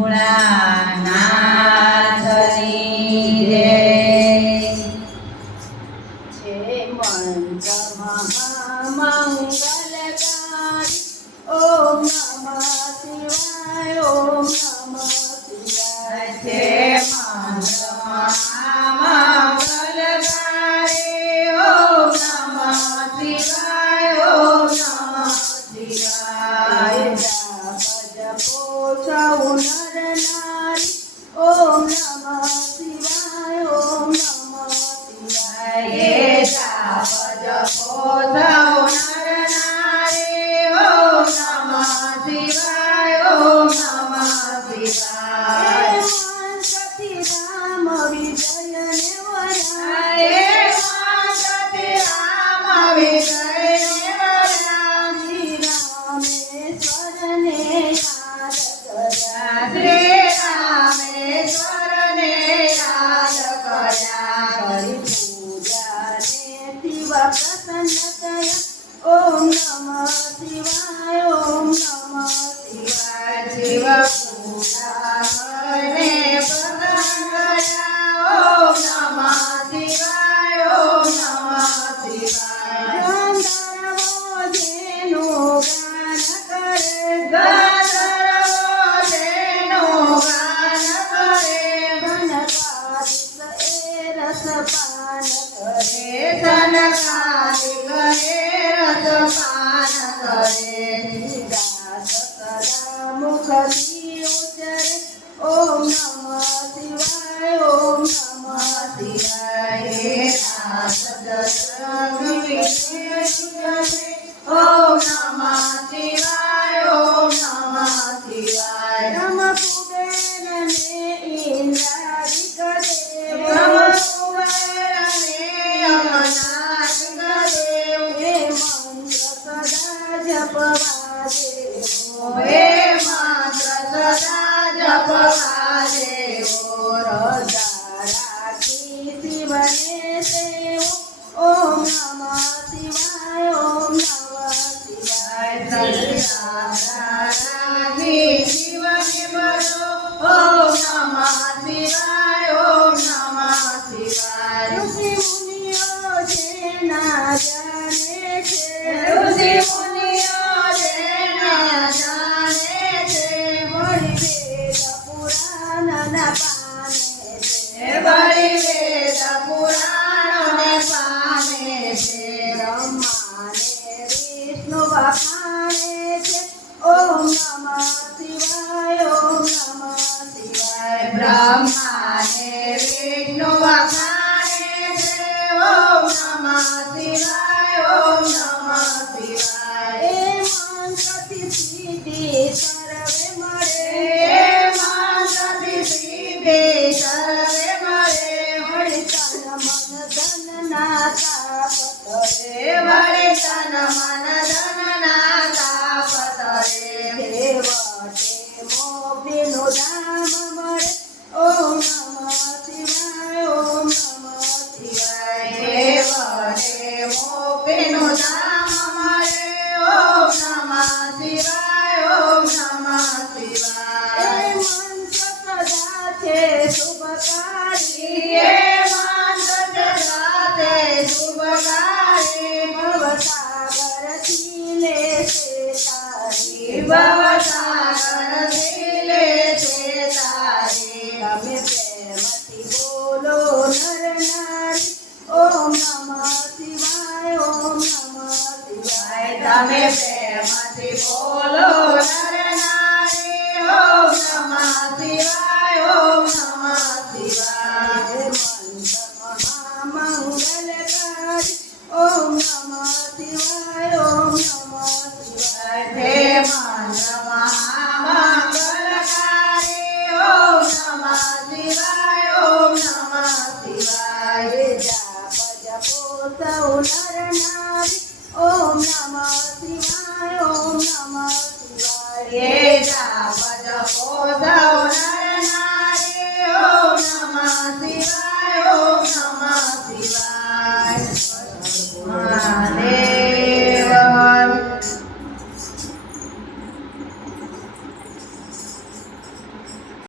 ભોળાનાથની જય. છે મંત્ર મહામંગલકારી ઓમ નમઃ શિવાય ઓમ નમઃ શિવાય. છે મંત્ર મહામંગલકારી ઓમ નમઃ શિવાય ઓમ નમઃ શિવાય. જપો સૌ નર નારી ઓમ નમઃ શિવાય ઓમ નમઃ શિવાય. જાપ જપો સૌ નર નારી ઓમ નમઃ શિવાય ઓમ નમઃ શિવાય. સતી રામ વિજય ને વરાય હે સતી રામ વિજય ને વરાય. શ્રી રામેશ્વર ને યાદ કર્યા શ્રી રામેશ્વરને યાદ કર્યા. હરિ પૂજા ને શિવ પ્રસન્ન થયા ઓમ નમઃ શિવાય ઓમ નમઃ શિવાય. શિવ પૂજા કરીને પ્રસન્ન થયા. ઓમ નમઃ શિવાય ઓમ નમઃ શિવાય. ગંધર્વો જેનું ગાન કરે ગંધર્વો તેનું ગાન કરે. ઘનકાદિક એ રસપાન કરે સનકાદિક એ રસપાન કરે. દાસ સદા મુખથી ઉચ્ચરે ઓમ નમઃ શિવાય ઓમ નમઃ શિવાય. ઓમ નમઃ શિવાય ઓમ નમઃ શિવાય. નમ કુબેર ને ઇન્દ્રાદિક દેવ બ્રહ્મકુબેરને અમનાદિક દેવ. હે મંત્ર સદા જપવા દેવો હે મંત્ર સદા જપવા દેવો. રજા રાખી શિવને સેવો ઓમ નમઃ શિવાય ઓમ નમઃ શિવાય. રાખી શિવને ભજો. ઓમ નમઃ શિવાય ઓમ નમઃ શિવાય. ઋષિ મુનિઓ જેના જાણે છે ઋષિ મુનિઓ જેના જાણે છે. વળી વેદ પુરાણના પામે છે વળી વેદ પુરાણોને પામે છે. બ્રહ્માને વિષ્ણુ વખાણે છે ઓમ નમઃ શિવાય ઓમ નમઃ શિવાય. બ્રહ્માને વિષ્ણુ વખાણે છે. ઓમ નમઃ શિવાય ઓમ નમઃ શિવાય. એ મંત્રથી સિદ્ધિ સર્વે મળે હે મંત્રથી સિદ્ધિ સર્વે મળે. વળી તન મન ધન ના તાપ કરે વળી તન મન ધનના તાપ કરે. દેવતે મોક્ષનું ધામ મળે ઓમ નમઃ શિવાય ઓમ નમઃ શિવાય. દેવને મોક્ષનું ધામ મળે. ઓમ નમઃ શિવાય ઓમ નમઃ શિવાય. એ મંત્ર સદા છે શુભકારી હે મંત્ર સાથે શુભકારી. ભવસાગરથી લેશે તારી ભવસાગરથી લેશે તારી. તમે પ્રેમથી બોલો નર નારી ઓમ નમઃ શિવાય ઓમ નમઃ શિવાય. તમે પ્રેમથી બોલો નર નારી. ઓમ નમઃ શિવાય ઓમ નમઃ શિવાય. હે મંત્ર મહામંગલકારી ઓમ નમઃ શિવાય ઓમ નમઃ શિવાય. હે મંત્ર મહામંગલકારી. ઓમ નમઃ શિવાય ઓમ નમઃ શિવાય. જાપ જપો સૌ નર નારી ઓમ નમઃ